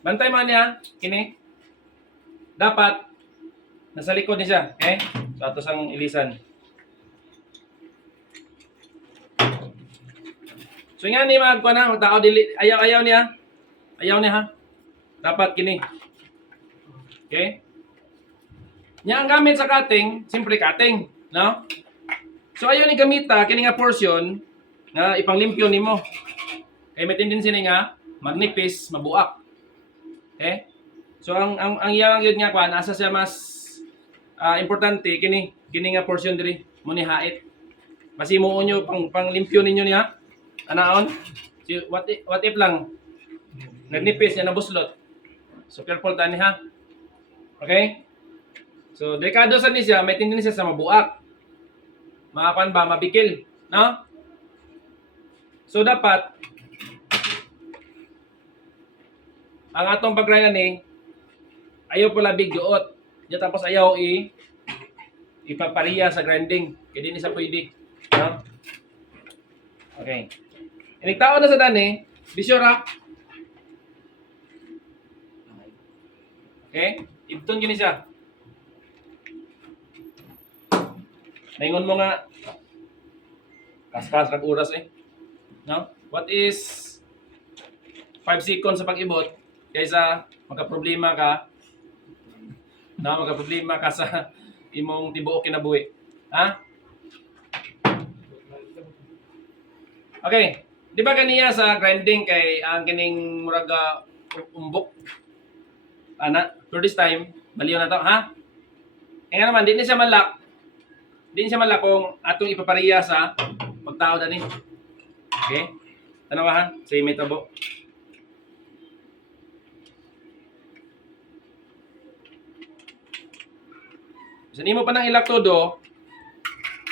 Bantay mo niya, kini. Dapat nasa likod ni siya, okay? So ato sang ilisan. So nga ni magkuha na, magtao dili, ayaw niya. Ayaw niya ha. Dapat kini. Okay? Nya ang gamit sa cutting, simpre cutting, no? So ayaw ni gamita kini nga portion nga ipanglimpyo nimo. Kay may tendency ni nga magnipis, mabuak. Okay? So ang iyang yun nga kuan asa siya mas importante kini nga portion diri mo ni hait. Basi mo unyo pang limpyo ninyo niya. Anaon? Si what if lang nagnipis niya nabuslot. So careful tani ha. Okay? So delikado sa ni siya, may tendency sa mabuak. Makapan ba mabikil, no? So dapat ang atong pag-grind ni ayaw pala big duot. Diya tapos ayaw ipapariya sa grinding. Kaya di ni sa pwede. No? Okay. Inigtao na sa dani, be sure ha. Okay? Ibton gini siya. Naingon mo nga kaskas rag oras eh. No? What is 5 seconds sa pag-ibot kaysa magka-problema ka sa imong tibuok kinabuhi. Ha? Okay. Di ba kaniya sa grinding kay ang kining muraga umbok? Ana, for this time, baliw na to, ha? Nga naman, di na siya malak. Di na siya malak kung atong ipapariya sa pagtao dani. Okay? Tanawahan, sa may tabo. So, nimo pa nang ilak todo,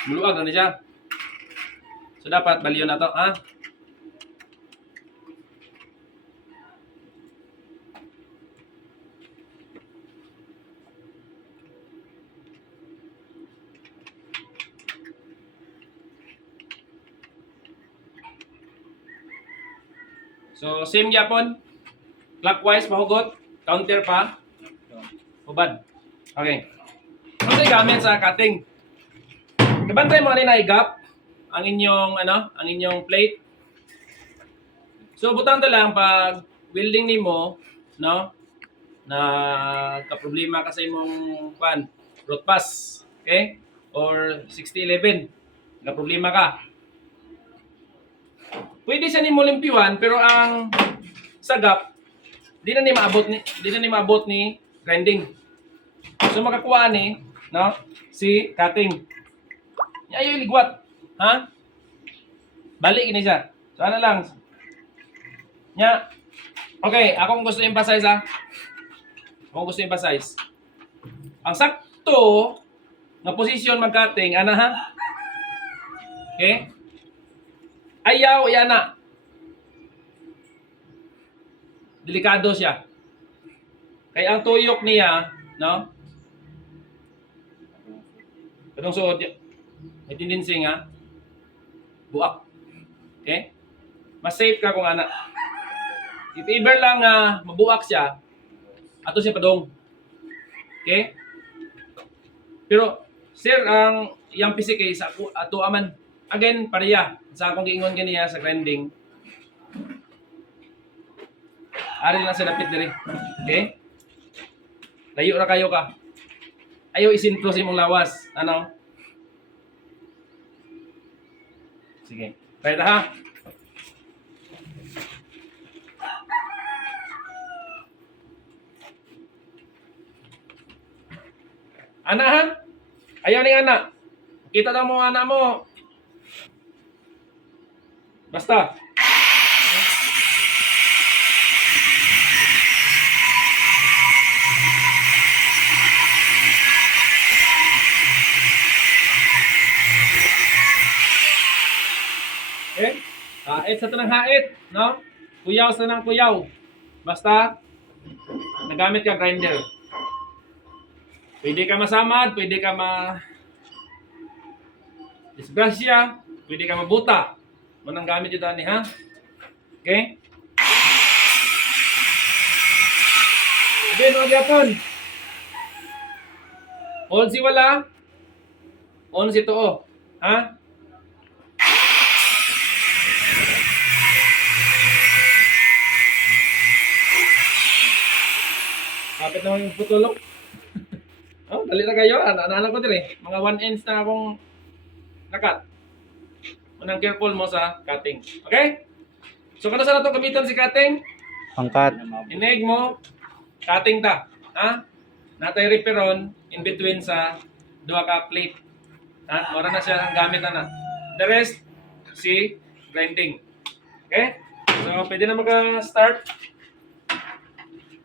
muluag na siya. So, dapat baliw na to, ha? So, same yapon. Clockwise, mahugot. Counter pa. Hubad. Okay. Ano gamit sa cutting? Kabantay mo na i-gap ang inyong plate. So, butang to lang pag welding nimo, no? Na ka-problema ka sa imong root pass. Okay? Or 6011. Ka-problema ka. Pwede siya ni limpyuhan pero ang sagap di na ni maabot ni grinding. So makakuha ni no si cutting. Ayaw ligwat, ha? Balik ini siya. So ano lang. Nya. Okay, akong gusto emphasize ha. Akong gusto emphasize. Ang sakto nga position mag-cutting ana ha. Okay? Ayaw, yana. Delikado siya. Kaya ang tuyok niya, no? Katong suod, may tendency nga, buak. Okay? Mas safe ka kung ana. If ever lang mabuak siya, ato siya padong. Okay? Pero, sir, ang yung pisik ay sa ato aman. Again, pareya. Sa akong giingon ganiya sa grinding. Ari lang sa dapit diri. Okay? Layo ra kayo ka. Ayaw isintro sa imong lawas. Ano? Sige. Try ta ha. Ana ha? Ayaw ni ana. Kita daw mo anak mo. Basta. Okay? Hait sa tanang hait, no? Kuyaw sa tanang kuyaw. Basta, nagamit ka grinder. Pwede ka masamad, pwede ka disgrasya, pwede ka mabuta. Manang gamit yun dani, ha? Okay? Again, huwag yapon. On si wala. On si too. Ha? Kapit naman yung putulok. Oh, dali na kayo. Ano ko dire. Mga 1 inch na akong nakat. Unang careful mo sa cutting. Okay? So, kano sa nato gamitan si cutting? Pangkat. Inig mo, cutting ta. Ha? Natay reparon in between sa duha ka plate. Ha? Mora na siya ang gamit na. The rest, si grinding. Okay? So, pwede na maka-start.